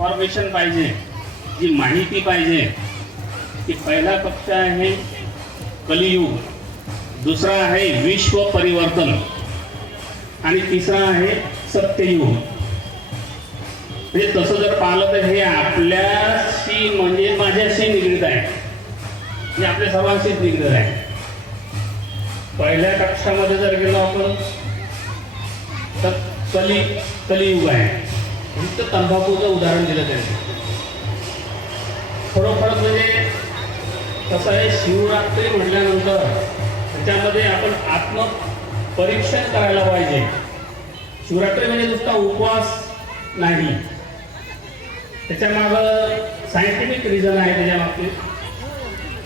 Information पाहिजे जी माहिती पाहिजे की पहिला पक्ष आहे कलियुग. दुसरा आहे विश्व परिवर्तन. आणि तिसरा आहे सत्ययुग. हे तसं जर पाहिलं तर हे आपल्याशी म्हणजे माझ्याशी निगडीत आहे. हे आपल्या सर्वांशीच निगडीत आहे. पहिल्या कक्षामध्ये जर गेलो आपण तर कली कलियुग आहे. फक्त तंबाखूचं उदाहरण दिलं त्यांनी. खरोखर म्हणजे कसं आहे शिवरात्री म्हटल्यानंतर त्याच्यामध्ये आपण आत्मपरीक्षण करायला पाहिजे. शिवरात्री म्हणजे नुसता उपवास नाही. त्याच्यामागं सायंटिफिक रिझन आहे त्याच्या बाबतीत.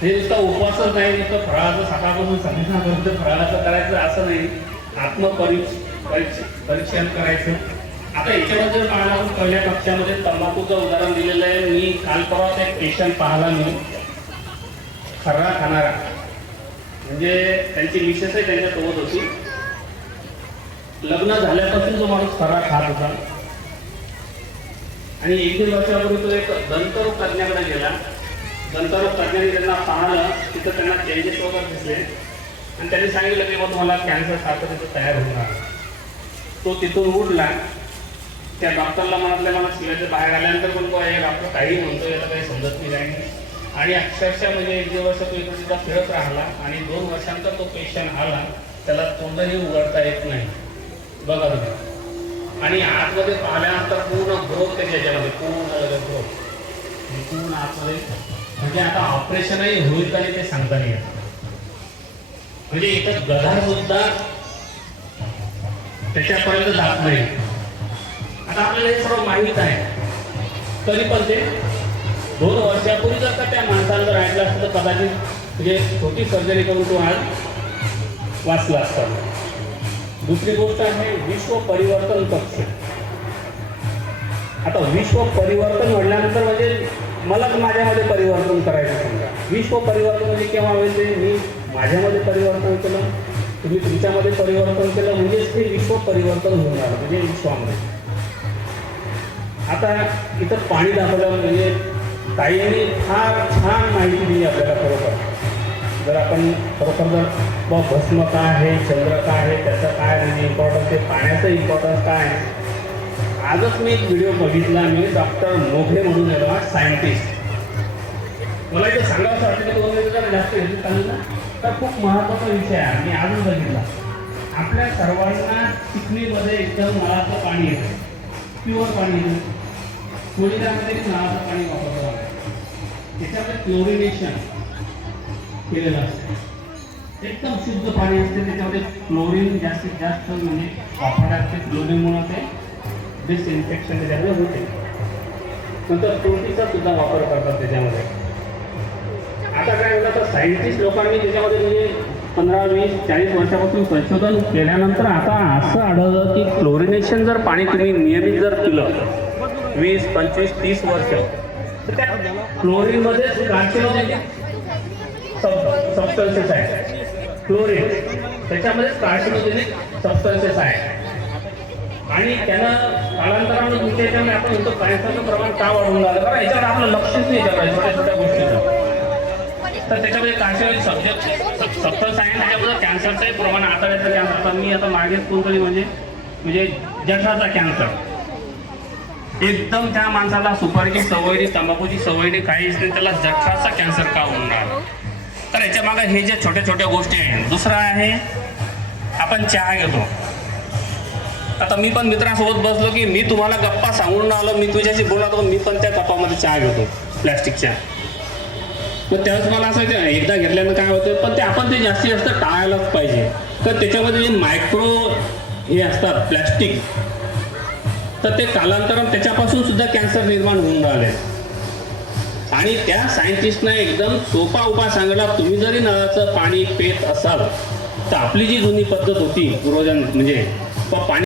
हे नुसता उपवासच नाही नुसतं फळाचं सकाळपासून संध्याकाळपर्यंत फराळाचं करायचं असं नाही. आत्मपरीक्ष परीक्ष परीक्षण करायचं. आता याच्यामध्ये जर आपण पहिल्या कक्षामध्ये तंबाखूचं उदाहरण दिलेलं आहे. मी काल परवाच एक पेशंट पाहिला मी. खर्रा खाणारा. म्हणजे त्यांची मिसेसही त्यांच्यासोबत होती. लग्न झाल्यापासून तो माणूस खर्रा खात होता. आणि एक दीड वर्षापूर्वी तो एक दंतरोग तज्ञाकडे गेला. दंतरोग तज्ञाने त्यांना पाहणं तिथं त्यांना चेंजेस वगैरे दिसले आणि त्यांनी सांगितलं की मग तुम्हाला कॅन्सर सारखं तिथं तयार होणार तो तिथून उठला. त्या डॉक्टरला म्हणाले मला शिवाच्या बाहेर आल्यानंतर पण तो हे डॉक्टर काही म्हणतो याला काही समजत नाही काही नाही आणि अक्षरशः म्हणजे एक दिवस तो इकडे तिथं फिरत राहिला आणि दोन वर्षांचा तो पेशंट आला त्याला तोंडही उघडता येत नाही. बघा तुम्ही. आणि आतमध्ये पाहिल्यानंतर पूर्ण ग्रोथ त्याच्या याच्यामध्ये पूर्ण ग्रोथ पूर्ण आतमध्ये म्हणजे आता ऑपरेशनही होईल का ते सांगता नाही म्हणजे इथं गधा सुद्धा त्याच्यापर्यंत जात नाही. आता आपल्याला हे सर्व माहीत आहे. तरी पण ते दोन वर्षापूर्वी जर का त्या माणसानं जर ऐकलं असतं तर कदाचित म्हणजे छोटी सर्जरी करून तो आज वाचला असता. दुसरी गोष्ट आहे विश्व परिवर्तन पक्ष आता विश्व परिवर्तन म्हटल्यानंतर म्हणजे मलाच माझ्यामध्ये परिवर्तन करायचं समजा. विश्व परिवर्तन म्हणजे केव्हा होईल ते? मी माझ्यामध्ये परिवर्तन केलं तुम्ही तुमच्यामध्ये परिवर्तन केलं म्हणजेच ते विश्व परिवर्तन होऊन राहिलं म्हणजे विश्वामध्ये. आता इथं पाणी दाखवलं म्हणजे ताईंनी फार छान माहिती दिली आपल्याला खरोखर. जर आपण खरोखर जर ब भस्म काय आहे चंद्र काय आहे त्याचं काय म्हणजे इम्पॉर्टन्स ते पाण्याचं इम्पॉर्टन्स काय आहे? आजच मी एक व्हिडिओ बघितला मी डॉक्टर मोघे म्हणून येतो सायंटिस्ट मला इथे सांगावं वाटतं की दोन जास्त हेतू तर खूप महत्त्वाचा विषय आहे. मी आजच बघितला. आपल्या सर्वांना चिखलीमध्ये एकदम नळाचं पाणी येतं. प्युअर पाणी येतं. कोळीदामध्ये नळाचं पाणी वापरलं जातं. त्याच्यामध्ये क्लोरिनेशन केलेलं असतं. एकदम शुद्ध पाणी असते. त्याच्यामध्ये क्लोरीन जास्तीत जास्त म्हणजे वापरण्यात असते क्लोरीनमुळं ते डिसइन्फेक्शन त्याच्यामध्ये होते. नंतर तुरटीचा सुद्धा वापर करतात त्याच्यामध्ये. आता काय होतं तर सायंटिस्ट लोकांनी त्याच्यामध्ये म्हणजे पंधरा वीस चाळीस वर्षापासून संशोधन केल्यानंतर आता असं आढळलं की क्लोरिनेशन जर पाणी तुम्ही नियमित जर पिलं वीस पंचवीस तीस वर्ष. तर त्या क्लोरीनमध्ये कार्सिनोजेनिक सबस्टन्सेस आहे. क्लोरीन त्याच्यामध्ये कार्सिनोजेनिक सबस्टन्सेस आहे. आणि त्यानं कालांतरानं तुमच्या आपण म्हणतो कॅन्सरचं प्रमाण का वाढून लागलं? कारण याच्यावर आपलं लक्षच नाही करायचं छोट्या छोट्या गोष्टीचं. तर त्याच्यामध्ये कार्सिनोजेनिक सब्जेक्ट सबस्टन्स आहे. त्याच्यामध्ये कॅन्सरचंही प्रमाण आता कॅन्सर पण मी आता मागेच कोणतरी म्हणजे म्हणजे जठराचा कॅन्सर एकदम त्या माणसाला सुपारीची सवय नाही तंबाखूची सवय नाही काहीच नाही त्याला जठराचा कॅन्सर का होऊन तर याच्या मागे हे जे छोट्या छोट्या गोष्टी आहेत दुसरं आहे आपण चहा घेतो. आता मी पण मित्रांसोबत बसलो की मी तुम्हाला गप्पा सांगून आलो मी तुझ्याशी बोलतो मी पण त्या कपामध्ये चहा घेतो प्लॅस्टिकच्या मग त्यावेळेस मला असं वाटतं, एकदा घेतल्यानं काय होतं पण ते आपण ते जास्तीत जास्त टाळायलाच पाहिजे. तर त्याच्यामध्ये जे मायक्रो हे असतात प्लॅस्टिक तर ते कालांतरात त्याच्यापासून सुद्धा कॅन्सर निर्माण होऊन राहिले. आणि त्या सायंटिस्टने एकदम सोपा उपाय सांगितला तुम्ही जरी नळाचं पाणी पेत असाल तर आपली जी जुनी पद्धत होती पूर्वजन म्हणजे पाणी